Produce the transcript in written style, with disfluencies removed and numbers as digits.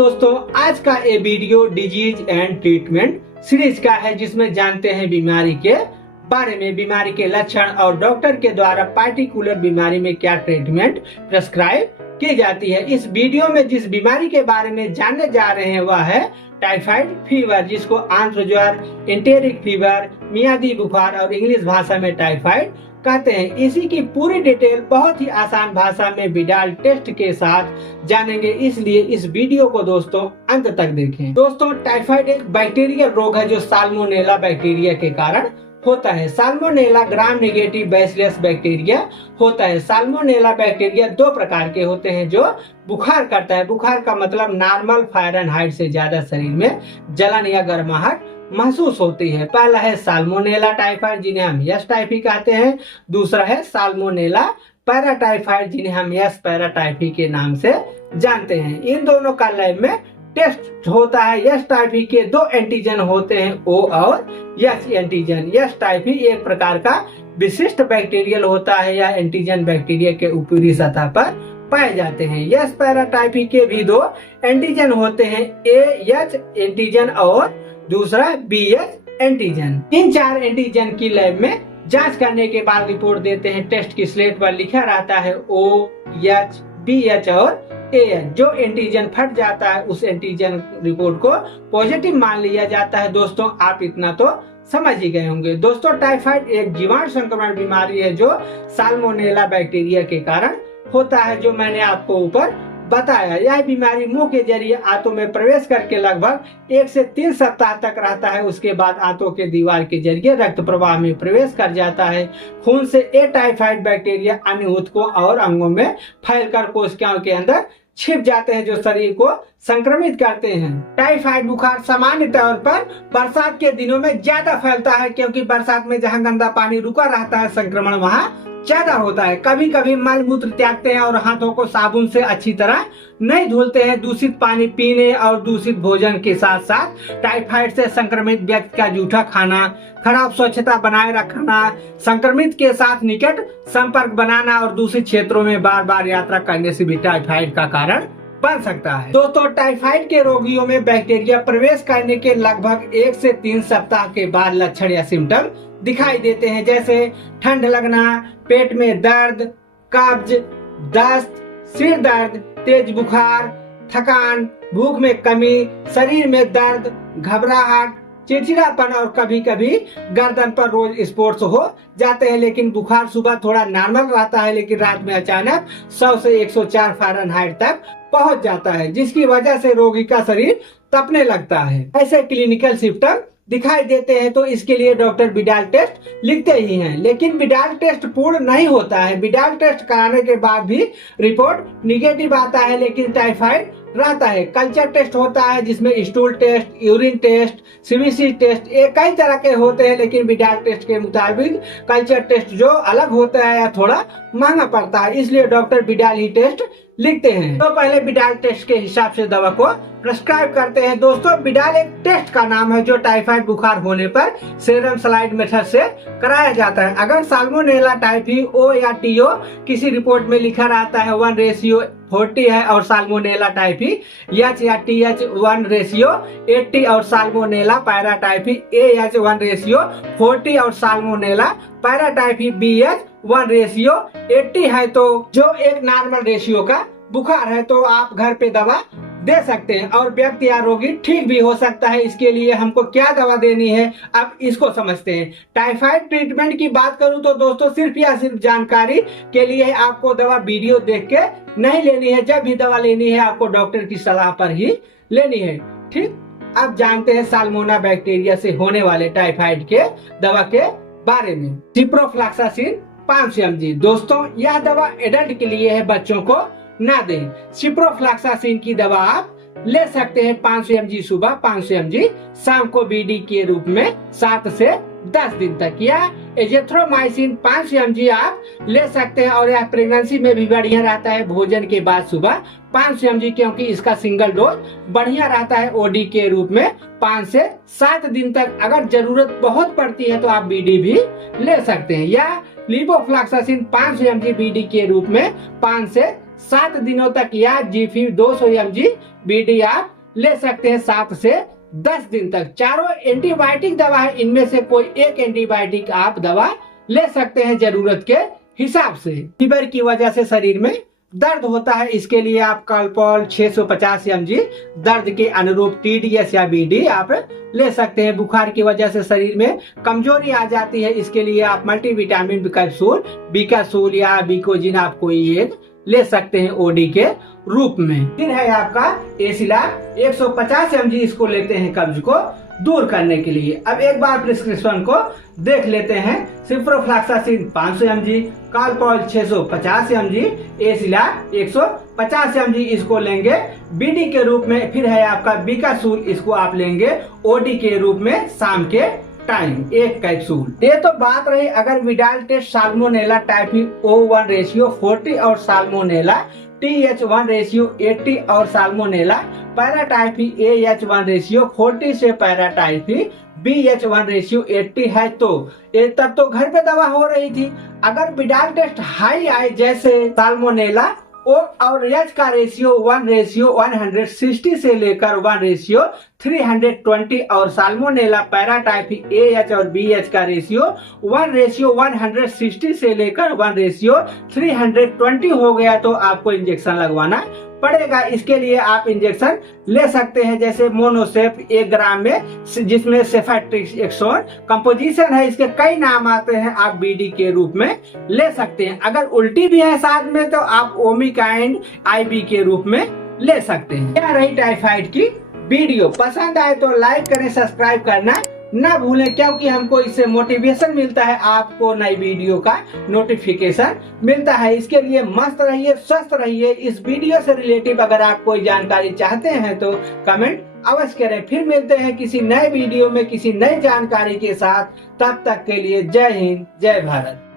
दोस्तों आज का ये video disease and treatment series का है, जिसमें जानते हैं बीमारी के बारे में, बीमारी के लक्षण और डॉक्टर के द्वारा पार्टिकुलर बीमारी में क्या ट्रीटमेंट प्रेस्क्राइब की जाती है। इस वीडियो में जिस बीमारी के बारे में जानने जा रहे हैं वह है टाइफाइड फीवर, जिसको आंत्र ज्वर, एंटेरिक फीवर, मियादी बुखार और इंग्लिश भाषा में टाइफाइड कहते हैं। इसी की पूरी डिटेल बहुत ही आसान भाषा में विडाल टेस्ट के साथ जानेंगे, इसलिए इस वीडियो को दोस्तों अंत तक देखें। दोस्तों टाइफाइड एक बैक्टीरियल रोग है जो साल्मोनेला बैक्टीरिया के कारण होता है। Salmonella gram negative bacillus bacteria होता है। साल्मोनेला बैक्टीरिया दो प्रकार के होते हैं जो बुखार करता है। बुखार का मतलब नॉर्मल फ़ारेनहाइट से ज्यादा शरीर में जलन या गर्माहट महसूस होती है। पहला है साल्मोनेला टाइफाइड, जिन्हें हम यस टाइफी कहते हैं। दूसरा है साल्मोनेला पैराटाइफाइड, जिन्हें हम यस पैराटाइफी के नाम से जानते हैं। इन दोनों का लैब में टेस्ट होता है। यस टाइफी के दो एंटीजन होते हैं, ओ और यस एंटीजन। यस टाइफी एक प्रकार का विशिष्ट बैक्टीरियल होता है या एंटीजन बैक्टीरिया के ऊपरी सतह पर पाए जाते हैं। यस पैराटाइफी के भी दो एंटीजन होते हैं, ए एच एंटीजन और दूसरा बी एच एंटीजन। इन चार एंटीजन की लैब में जांच करने के बाद रिपोर्ट देते हैं। टेस्ट की स्लेट पर लिखा रहता है ओ एच, बी एच और ए। जो एंटीजन फट जाता है उस एंटीजन रिपोर्ट को पॉजिटिव मान लिया जाता है। दोस्तों आप इतना तो समझ ही गए होंगे। दोस्तों टाइफाइड एक जीवाणु संक्रमण बीमारी है जो साल्मोनेला बैक्टीरिया के कारण होता है, जो मैंने आपको ऊपर बताया। यह बीमारी मुंह के जरिए आंतों में प्रवेश करके लगभग 1 से 3 सप्ताह तक रहता है। उसके बाद आंतों के दीवार के जरिए रक्त प्रवाह में प्रवेश कर जाता है। खून से ये टाइफाइड बैक्टीरिया अन्य ऊतकों और अंगों में फैलकर कोशिकाओं के अंदर छिप जाते हैं, जो शरीर को संक्रमित करते हैं। टाइफाइड बुखार सामान्य तौर पर बरसात के दिनों में ज्यादा फैलता है, क्योंकि बरसात में जहां गंदा पानी रुका रहता है संक्रमण वहां ज्यादा होता है। कभी कभी मल मूत्र त्यागते हैं और हाथों को साबुन से अच्छी तरह नहीं धुलते हैं। दूषित पानी पीने और दूषित भोजन के साथ साथ टाइफाइड से संक्रमित व्यक्ति का जूठा खाना, खराब स्वच्छता बनाए रखना, संक्रमित के साथ निकट संपर्क बनाना और दूषित क्षेत्रों में बार बार यात्रा करने से भी टाइफाइड का कारण बन सकता है। दोस्तों टाइफाइड के रोगियों में बैक्टीरिया प्रवेश करने के लगभग 1 से 3 सप्ताह के बाद लक्षण या सिम्टम दिखाई देते हैं, जैसे ठंड लगना, पेट में दर्द, कब्ज, दस्त, सिर दर्द, तेज बुखार, थकान, भूख में कमी, शरीर में दर्द, घबराहट, चिड़चिड़ापन और कभी कभी गर्दन पर रोज स्पॉट्स हो जाते हैं। लेकिन बुखार सुबह थोड़ा नॉर्मल रहता है, लेकिन रात में अचानक 100 से 104 फ़ारेनहाइट तक पहुंच जाता है, जिसकी वजह से रोगी का शरीर तपने लगता है। ऐसे क्लिनिकल सिम्टम दिखाई देते हैं तो इसके लिए डॉक्टर विडाल टेस्ट लिखते ही हैं। लेकिन विडाल टेस्ट पूर्ण नहीं होता है। विडाल टेस्ट कराने के बाद भी रिपोर्ट निगेटिव आता है, लेकिन टाइफाइड रहता है। कल्चर टेस्ट होता है, जिसमें stool test, urine test, CBC test, ये कई तरह के होते हैं। लेकिन विडाल टेस्ट के मुताबिक कल्चर टेस्ट जो अलग होता है या थोड़ा महंगा पड़ता है, इसलिए डॉक्टर विडाल ही टेस्ट लिखते हैं। तो पहले विडाल टेस्ट के हिसाब से दवा को प्रेस्क्राइब करते हैं। दोस्तों विडाल एक टेस्ट का नाम है जो टाइफाइड बुखार होने पर सेरम स्लाइड मेथड से कराया जाता है। अगर साल्मोनेला टाइफी ओ या टीओ किसी रिपोर्ट में लिखा रहता है 1:40 है और साल्मोनेला टाइफी एच या टीएच 1:80 और साल्मोनेला पैराटाइफी एएच 1:40 और साल्मोनेला पैराटाइफी बीएच 1:80 है, तो जो एक नॉर्मल रेशियो का बुखार है, तो आप घर पे दवा दे सकते हैं और व्यक्ति या रोगी ठीक भी हो सकता है। इसके लिए हमको क्या दवा देनी है अब इसको समझते हैं। टाइफाइड ट्रीटमेंट की बात करूं तो दोस्तों सिर्फ या सिर्फ जानकारी के लिए आपको दवा वीडियो देख के नहीं लेनी है। जब भी दवा लेनी है आपको डॉक्टर की सलाह पर ही लेनी है, ठीक। अब जानते हैं साल्मोनेला बैक्टीरिया से होने वाले टाइफाइड के दवा के बारे में। Ciprofloxacin 500 mg। दोस्तों यह दवा एडल्ट के लिए है, बच्चों को ना दें। सिप्रोफ्लॉक्सासिन की दवा आप ले सकते हैं 500 mg सुबह, 500 mg शाम को बीडी के रूप में 7 से 10 दिन तक, या एजिथ्रोमाइसिन 500 mg आप ले सकते हैं और यह प्रेगनेंसी में भी बढ़िया रहता है। भोजन के बाद सुबह 500 mg, क्योंकि इसका सिंगल डोज बढ़िया रहता है ओडी के रूप में 5 से 7 दिन तक। अगर जरूरत बहुत पड़ती है तो आप बीडी भी ले सकते हैं, या लिवोफ्लॉक्सासिन 500 mg बीडी के रूप में 5 से 7 दिनों तक या जीफी 200 mg बीडी आप ले सकते हैं 7 से 10 दिन तक। चारों एंटीबायोटिक दवा है, इनमें से कोई एक एंटीबायोटिक आप दवा ले सकते हैं जरूरत के हिसाब से। फीवर की वजह से शरीर में दर्द होता है, इसके लिए आप कॉलपॉल 650 mg दर्द के अनुरूप टीडीएस या बीडी आप ले सकते हैं। बुखार की वजह से शरीर में कमजोरी आ जाती है, इसके लिए आप मल्टीविटामिन कैप्सूल बीकासूल या बीकोजिन आप कोई एक ले सकते हैं ओडी के रूप में। फिर है आपका एसिलैब 150 mg, इसको लेते हैं कब्ज को दूर करने के लिए। अब एक बार प्रिस्क्रिप्शन को देख लेते हैं। सिप्रोफ्लॉक्सासिन 500 mg, कॉलपॉल 650 mg, एसिलैब 150 mg इसको लेंगे बीडी के रूप में। फिर है आपका बीकासूल, इसको आप लेंगे ओडी के रूप में शाम के टाइम एक कैप्सूल। ये तो बात रही अगर Widal test salmonella typhi O1 ratio 40 और साल्मोनेला TH1 रेशियो 80 और साल्मोनेला पैराटाइफी AH1 रेशियो 40 से पैराटाइफी BH1 रेशियो 80 है तो ये तब तो घर पे दवा हो रही थी। अगर विडाल टेस्ट हाई आए जैसे साल्मोनेला O और H का रेशियो 1 रेशियो 160 से लेकर 1 रेशियो 320 और साल्मोनेला पैराटाइफी AH और BH का रेशियो 1 रेशियो 160 से लेकर 1 रेशियो 320 हो गया तो आपको इंजेक्शन लगवाना पड़ेगा। इसके लिए आप इंजेक्शन ले सकते हैं जैसे मोनोसेफ 1 ग्राम में, जिसमें सेफेट्रिक्सोन कंपोजिशन है, इसके कई नाम आते हैं, आप बीडी के रूप में ले सकते हैं। अगर उल्टी भी है साथ में तो आप ओमिकाइंड आईबी के रूप में ले सकते हैं। क्या रही टाइफाइड की वीडियो, पसंद आए तो लाइक करें, सब्सक्राइब करना ना भूलें, क्योंकि हमको इससे मोटिवेशन मिलता है, आपको नई वीडियो का नोटिफिकेशन मिलता है। इसके लिए मस्त रहिए, स्वस्थ रहिए। इस वीडियो से रिलेटिव अगर आप कोई जानकारी चाहते हैं तो कमेंट अवश्य करें। फिर मिलते हैं किसी नए वीडियो में किसी नई जानकारी के साथ, तब तक के लिए जय हिंद, जय भारत।